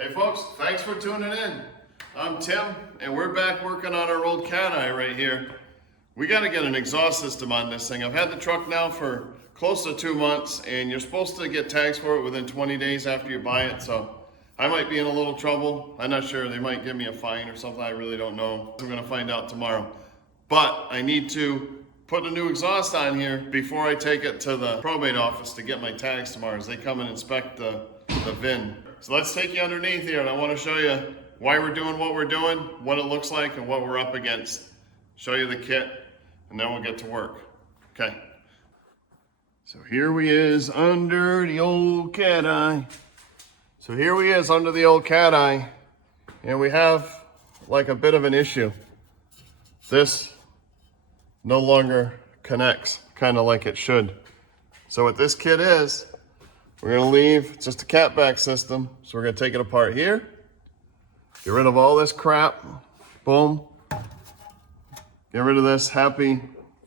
Hey folks, thanks for tuning in. I'm Tim, and we're back working on our old cat eye right here. We got to get an exhaust system on this thing. I've had the truck now for close to 2 months, and you're supposed to get tags for it within 20 days after you buy it, so I might be in a little trouble. I'm not sure. They might give me a fine or something. I really don't know. We're going to find out tomorrow. But I need to put a new exhaust on here before I take it to the probate office to get my tags tomorrow as they come and inspect the VIN. So let's take you underneath here, and I want to show you why we're doing what we're doing, what it looks like, and what we're up against. Show you the kit, and then we'll get to work. Okay. So here we is under the old cat eye. So here we is under the old cat eye, and we have like a bit of an issue. This no longer connects, kind of like it should. So what this kit is, we're gonna leave, it's just a catback system. So we're gonna take it apart here, get rid of all this crap, boom. Get rid of this happy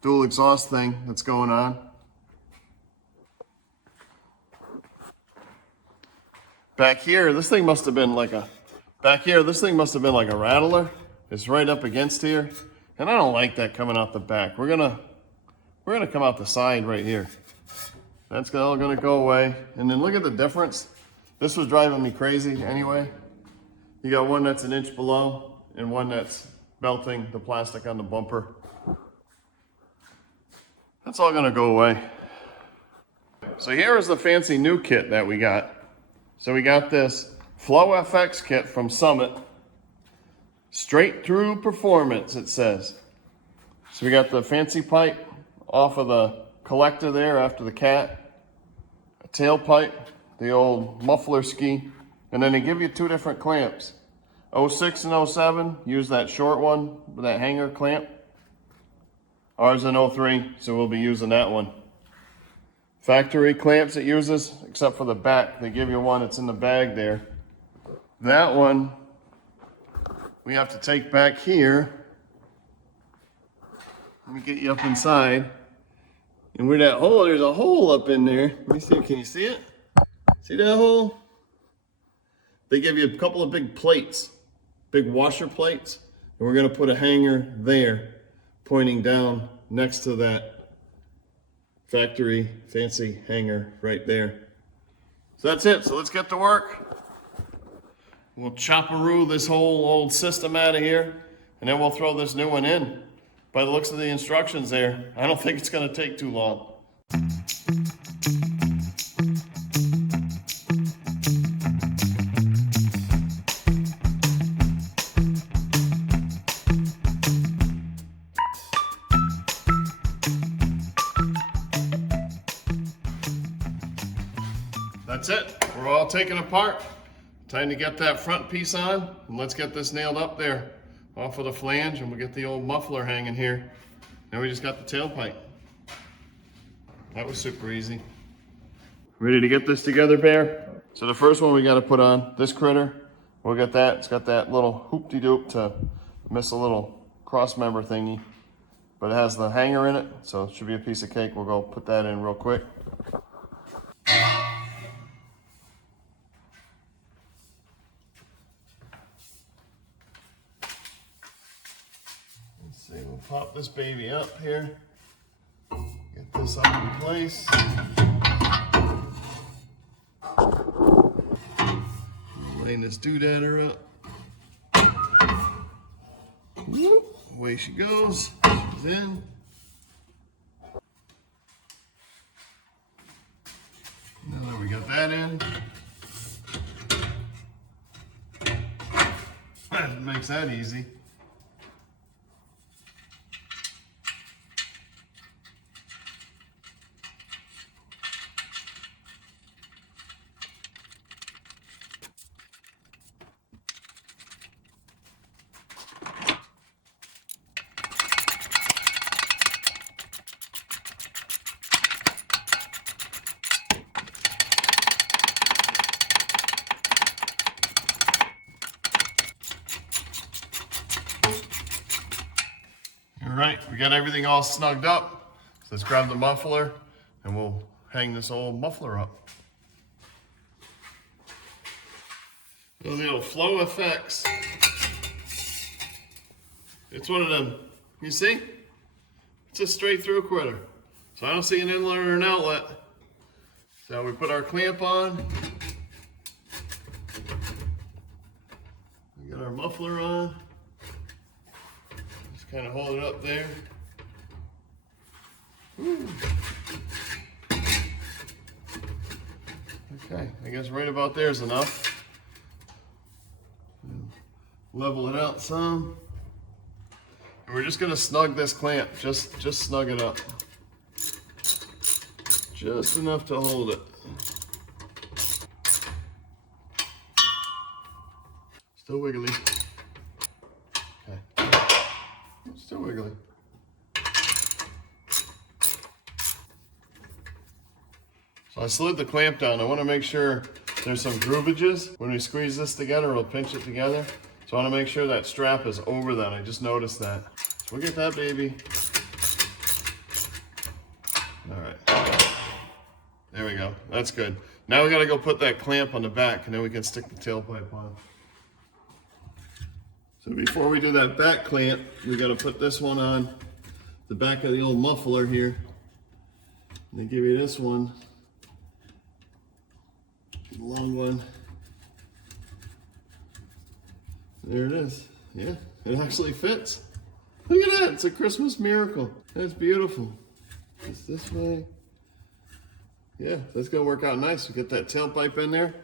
dual exhaust thing that's going on. Back here, this thing must have been like a rattler. It's right up against here. And I don't like that coming out the back. We're gonna come out the side right here. That's all gonna go away. And then look at the difference. This was driving me crazy anyway. You got one that's an inch below and one that's belting the plastic on the bumper. That's all gonna go away. So here is the fancy new kit that we got. So we got this Flow FX kit from Summit. Straight through performance, it says. So we got the fancy pipe off of the collector there after the cat, a tailpipe, the old muffler ski, and then they give you two different clamps. 06 and 07, use that short one with that hanger clamp. Ours in 03, so we'll be using that one. Factory clamps it uses, except for the back. They give you one that's in the bag there. That one, we have to take back here. Let me get you up inside. And where that hole, there's a hole up in there. Let me see, can you see it? See that hole? They give you a couple of big plates, big washer plates. And we're gonna put a hanger there, pointing down next to that factory fancy hanger right there. So that's it, so let's get to work. We'll chop-a-roo this whole old system out of here, and then we'll throw this new one in. By the looks of the instructions there, I don't think it's gonna take too long. That's it, we're all taken apart. Time to get that front piece on, and let's get this nailed up there off of the flange, and we'll get the old muffler hanging here. Now we just got the tailpipe. That was super easy. Ready to get this together, Bear? So the first one we got to put on, this critter, we'll get that. It's got that little hoop-de-doop to miss a little cross member thingy, but it has the hanger in it, so it should be a piece of cake. We'll go put that in real quick. We'll pop this baby up here, get this up in place. Line this doodadder up. Whoop, away she goes, she's in. Now that we got that in, that makes that easy. All right, we got everything all snugged up. So let's grab the muffler and we'll hang this old muffler up. So the old Flow FX. It's one of them, you see? It's a straight through quitter. So I don't see an inlet or an outlet. So we put our clamp on. We got our muffler on. Just kind of hold it up there. Woo. Okay, I guess right about there is enough. Level it out some. And we're just gonna snug this clamp, just snug it up. Just enough to hold it. Still wiggly. Okay. Still wiggly. So I slid the clamp down. I want to make sure there's some groovages. When we squeeze this together, it'll pinch it together. So I want to make sure that strap is over that. I just noticed that. So we'll get that baby. All right. There we go. That's good. Now we got to go put that clamp on the back, and then we can stick the tailpipe on. So before we do that back clamp, we got to put this one on the back of the old muffler here. And they give you this one. The long one. There it is. Yeah, it actually fits. Look at that, it's a Christmas miracle. That's beautiful. It's this way. Yeah, that's gonna work out nice. We get that tailpipe in there,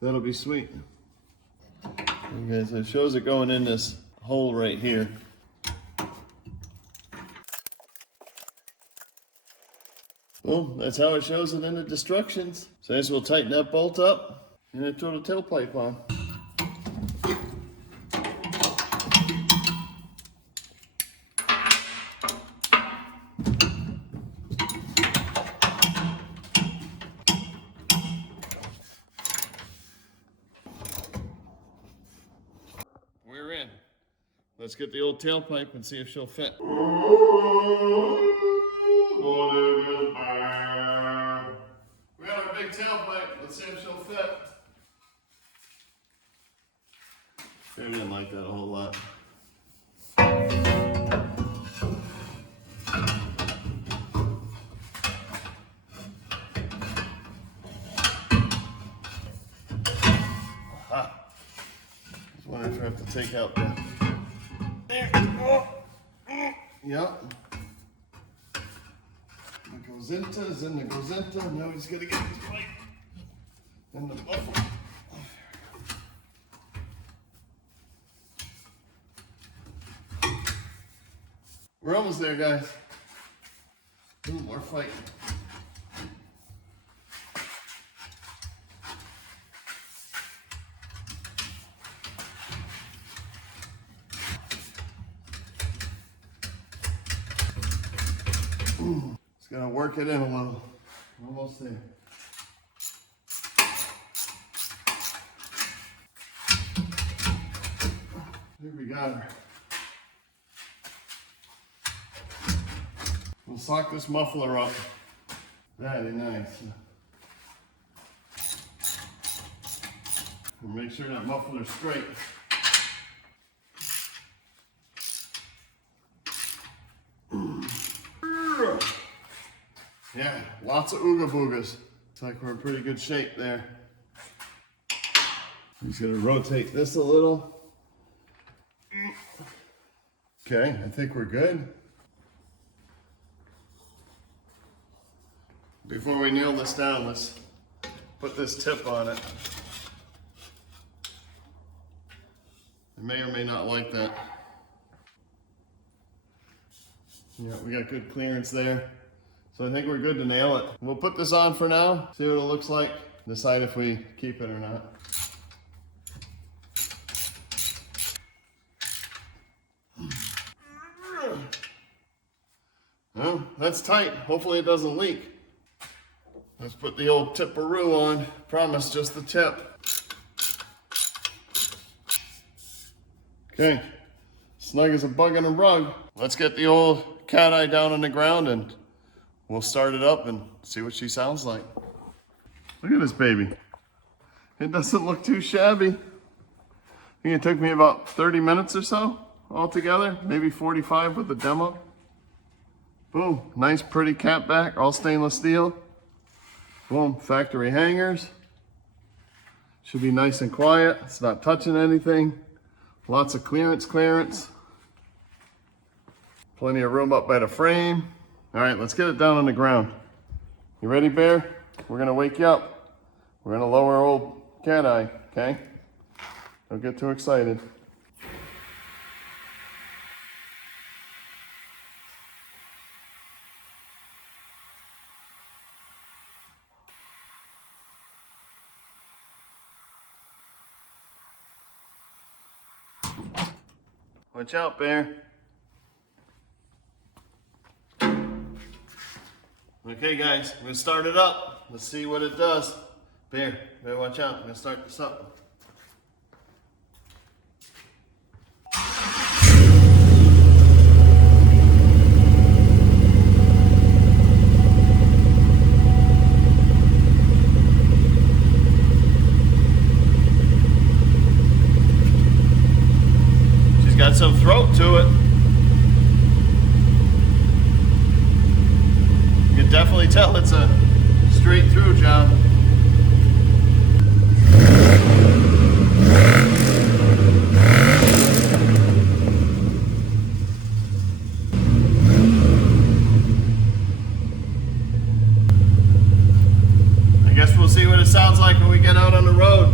that'll be sweet. Okay, so it shows it going in this hole right here. Well, that's how it shows it in the instructions. So this will tighten that bolt up and then throw the tailpipe on. We're in. Let's get the old tailpipe and see if she'll fit. We got our big tailpipe. Let's see if she'll fit. I didn't like that a whole lot. Aha. I was wondering if I have to take out the. There. Oh. Yep. Gozenta is in the Gozenta. Now he's gonna get his pipe in the muffler. We're almost there, guys. A little more fight. Just gotta work it in a little. Almost there. Here we got her. We'll sock this muffler up. Very nice. And make sure that muffler's straight. Yeah, lots of ooga boogas. Looks like we're in pretty good shape there. I'm just gonna rotate this a little. Okay, I think we're good. Before we nail this down, let's put this tip on it. I may or may not like that. Yeah, we got good clearance there. So I think we're good to nail it. We'll put this on for now, see what it looks like, decide if we keep it or not. Well, that's tight. Hopefully it doesn't leak. Let's put the old tipperoo on. Promise, just the tip. Okay, snug as a bug in a rug. Let's get the old cat eye down on the ground and we'll start it up and see what she sounds like. Look at this baby. It doesn't look too shabby. think it took me about 30 minutes or so altogether, maybe 45 with the demo. Boom, nice pretty cat back, all stainless steel. Boom, factory hangers. Should be nice and quiet. It's not touching anything. Lots of clearance. Plenty of room up by the frame. All right, let's get it down on the ground. You ready, Bear? We're gonna wake you up. We're gonna lower old Cat Eye, okay? Don't get too excited. Watch out, Bear. Okay, guys, we're gonna start it up. Let's see what it does. Bear, watch out. I'm gonna start this up. She's got some throat to it. You can definitely tell it's a straight through job. I guess we'll see what it sounds like when we get out on the road.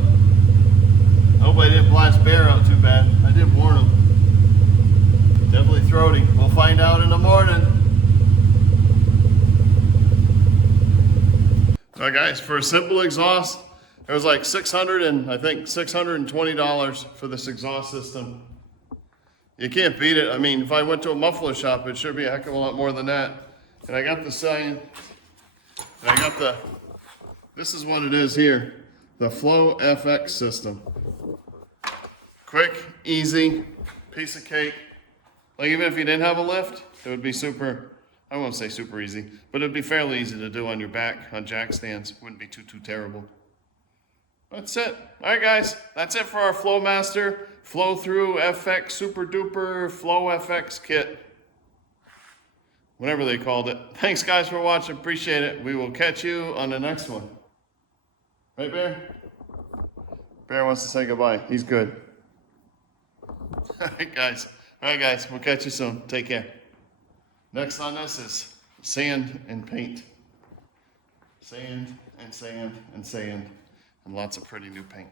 I hope I didn't blast Bear out too bad. I did warn him. Definitely throaty. We'll find out in the morning. All right, guys, for a simple exhaust, it was like $620 for this exhaust system. You can't beat it. I mean, if I went to a muffler shop, it should be a heck of a lot more than that. And I got the sign, and I got the, this is what it is here, the Flow FX system. Quick, easy, piece of cake. Like even if you didn't have a lift, it would be super, I won't say super easy, but it'd be fairly easy to do on your back, on jack stands. Wouldn't be too terrible. That's it. All right, guys, that's it for our Flowmaster Flow Through FX Super Duper Flow FX Kit. Whatever they called it. Thanks, guys, for watching. Appreciate it. We will catch you on the next one. Right, Bear? Bear wants to say goodbye. He's good. All right, guys. We'll catch you soon. Take care. Next on this is sand and paint. Sand and sand and sand. And lots of pretty new paint.